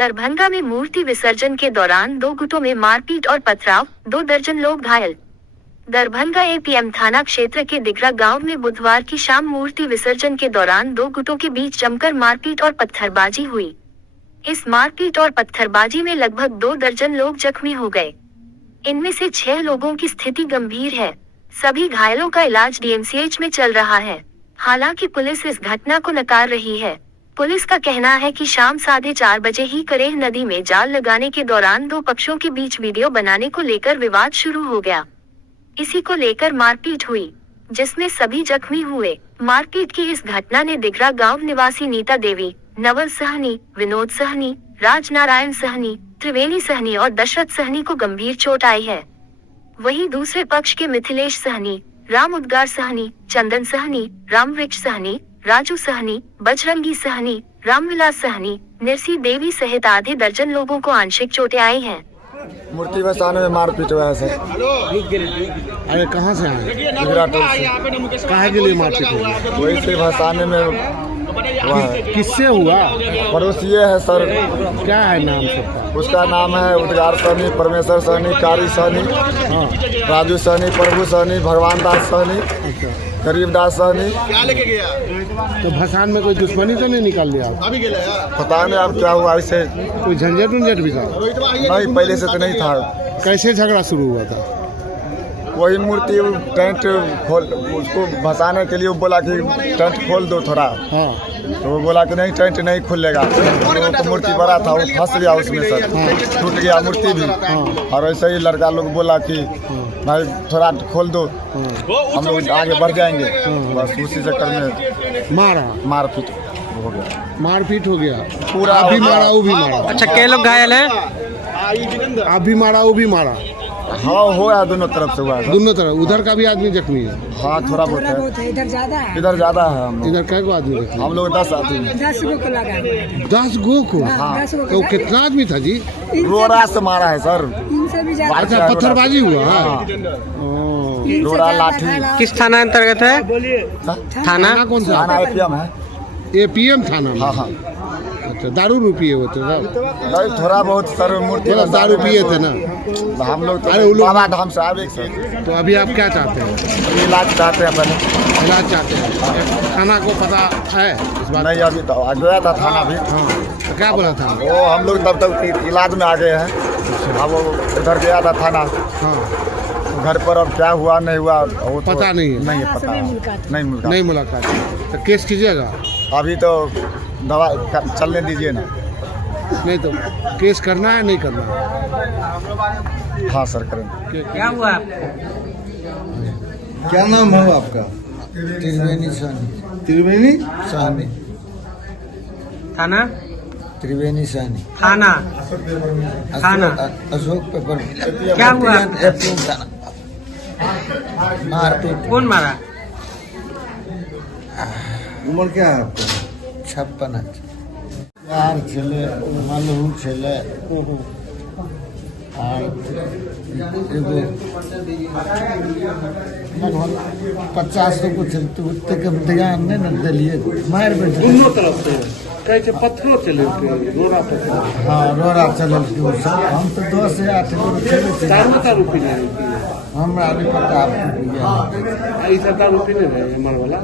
दरभंगा में मूर्ति विसर्जन के दौरान 2 गुटों में मारपीट और पथराव, 2 दर्जन लोग घायल। दरभंगा एपीएम थाना क्षेत्र के दिगरा गांव में बुधवार की शाम मूर्ति विसर्जन के दौरान 2 गुटों के बीच जमकर मारपीट और पत्थरबाजी हुई। इस मारपीट और पत्थरबाजी में लगभग 2 दर्जन लोग जख्मी हो गए। इनमें से 6 लोगों की स्थिति गंभीर है। सभी घायलों का इलाज डीएमसीएच में चल रहा है। हालांकि पुलिस इस घटना को नकार रही है। पुलिस का कहना है कि शाम 4:30 बजे ही करेह नदी में जाल लगाने के दौरान 2 पक्षों के बीच वीडियो बनाने को लेकर विवाद शुरू हो गया। इसी को लेकर मारपीट हुई, जिसमें सभी जख्मी हुए। मारपीट की इस घटना ने दिगरा गांव निवासी नीता देवी, नवल सहनी, विनोद सहनी, राजनारायण सहनी, त्रिवेणी सहनी और दशरथ सहनी को गंभीर चोट आई है। वहीं दूसरे पक्ष के मिथिलेश सहनी, राम उद्गार सहनी, चंदन सहनी, रामवृक्ष सहनी, राजू सहनी, बजरंगी सहनी, रामविलास सहनी, निरसी देवी सहित आधे दर्जन लोगों को आंशिक चोटें आई हैं। मूर्ति भसाने में मारपीट हुआ है सर। अरे कहाँ से आए? काहे के लिए मारपीट हुई? वही से भसाने में हुआ है। किससे हुआ? पड़ोसी है सर। क्या है नाम सबका? उसका नाम है उद्गार सहनी, परमेश्वर सहनी, कारी सहनी, राजू सहनी, प्रभु सहनी, भगवान दास सहनी, गरीबदास सहनी। क्या लेके गया? तो भसान में कोई दुश्मनी तो नहीं निकाल लिया? अभी गया? पता नहीं अब क्या हुआ। ऐसे कोई झंझट उंझट भी था? नहीं, पहले से तो नहीं था। कैसे झगड़ा शुरू हुआ था? वही मूर्ति टेंट खोल, उसको भसाने के लिए वो बोला कि टेंट खोल दो थोड़ा। हाँ। तो वो बोला कि नहीं, टेंट नहीं खुलेगा। तो मूर्ति बड़ा था, वो फंस गया उसमें सर। टूट गया मूर्ति भी। और ऐसे ही लड़का लोग बोला कि भाई थोड़ा खोल दो, हम लोग आगे बढ़ जाएंगे। बस उसी चक्कर में मारपीट हो गया। मारपीट हो गया पूरा। आप भी मारा, वो भी मारा? अच्छा, क्या लोग घायल हैं? आप भी मारा, वो भी मारा? हाँ, हुआ दोनों तरफ से हुआ। दोनों तरफ? उधर का भी आदमी जख्मी है? हाँ, थोड़ा बहुत है। इधर ज्यादा है। हम इधर कै गो आदमी? हम लोग 10 आदमी। 10 गो को लगा। 10 गो को? हाँ। तो कितना आदमी था जी? रोड़ा से मारा है सर। इनसे भी ज्यादा। अच्छा, पत्थरबाजी हुआ? हाँ। ओ, रोड़ा लाठी। किस थाना अंतर्गत है? थाना कौन सा? थाना एपीएम है। एपीएम थाना में? हाँ हाँ। अच्छा, दारू रुपये होते सर? नहीं, थोड़ा बहुत सर। मूर्ति दारू पिए थे ना हम लोग? अरे वो लोग बाबा धाम से आवे सर। तो अभी आप क्या चाहते हैं? इलाज चाहते हैं पहले। इलाज चाहते हैं? थाना को पता है इस बात? नहीं, अभी तो गया था थाना भी। हाँ, तो क्या बोला था? वो हम लोग तब तक इलाज में आ गए हैं। अब वो इधर गया था थाना। हाँ। घर पर अब क्या हुआ नहीं हुआ वो तो पता नहीं है? नहीं पता। नहीं मुलाकात। तो केस कीजिएगा? अभी तो दवा चलने दीजिए ना। नहीं तो केस करना है, नहीं करना है? हाँ सर, करेंगे। क्या हुआ? क्या नाम है आपका? त्रिवेणी सहनी। त्रिवेणी सहनी। थाना? त्रिवेणी सहनी। थाना? थाना अशोक पेपर। क्या हुआ? एपीएम थाना। मारपीट। कौन मारा? उम्र क्या है आपका? 56 यार छे मालूम छे और एगो लगभग 50 को चलते उतने के ध्यान नहीं न दिलिए। मार बैठे दोनों तरफ से कैसे पत्थरों चले थे? रोड़ा पे? हाँ, रोड़ा चल। हम तो 2 से 8 लोग चले। दारू पीने? हमरा नहीं पता आपको। ऐसा दारू पीने रहे हमारे वाला?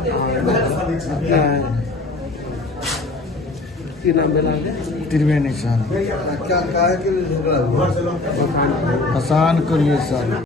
नाम बेला? त्रिवेणी सहनी। क्या काहे के लिए झगड़ा हुआ? आसान करिए सर।